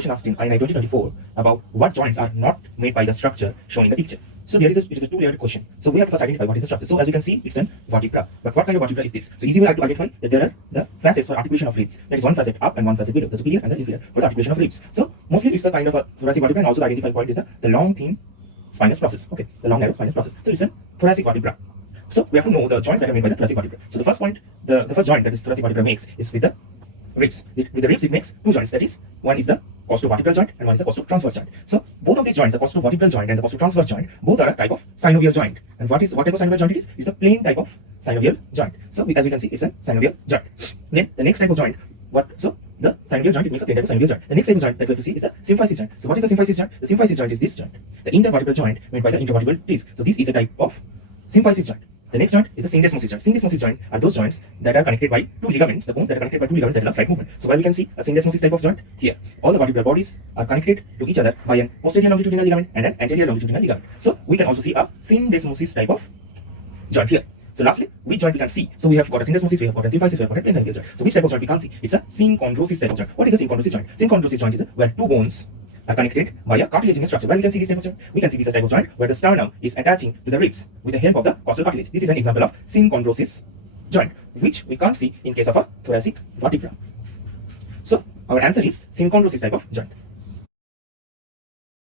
question asked in INICET 2024 about what joints are not made by the structure shown in the picture. So it is a two-layered question. So we have to first identify what is the structure. So as you can see, it's an vertebra. But what kind of vertebra is this? So easy way to identify that there are the facets for articulation of ribs. That is one facet up and one facet below, the superior and the inferior, for the articulation of ribs. So mostly it's a kind of a thoracic vertebra, and also the identifying point is the long thin spinous process. Okay, the long narrow spinous process. So it's a thoracic vertebra. So we have to know the joints that are made by the thoracic vertebra. So the first point, the first joint that this thoracic vertebra makes is with the ribs. With the ribs, it makes two joints. That is, one is the costovertebral joint and one is the costotransverse joint. So both of these joints, the costovertebral joint and the costotransverse joint, both are a type of synovial joint. And what type of synovial joint it is? It's a plain type of synovial joint. So as we can see, it's a synovial joint. Then the next type of joint, the synovial joint, it makes a plain type of synovial joint. The next type of joint that we have to see is the symphysis joint. So what is the symphysis joint? The symphysis joint is this joint, the intervertebral joint made by the intervertebral disc. So this is a type of symphysis joint. The next joint is the syndesmosis joint. Syndesmosis joint are those joints that are connected by two ligaments, the bones that are connected by two ligaments that allow slight movement. So while we can see a syndesmosis type of joint here, all the vertebral bodies are connected to each other by an posterior longitudinal ligament and an anterior longitudinal ligament. So we can also see a syndesmosis type of joint here. So lastly, which joint we can see? So we have got a syndesmosis, we have got a symphysis, we have got a plain synovial joint. So which type of joint we can't see? It's a synchondrosis type of joint. What is a synchondrosis joint? Synchondrosis joint is where two bones are connected by a cartilaginous structure. Where we can see this type of joint? We can see this type of joint where the sternum is attaching to the ribs with the help of the costal cartilage. This is an example of synchondrosis joint, which we can't see in case of a thoracic vertebra. So our answer is synchondrosis type of joint.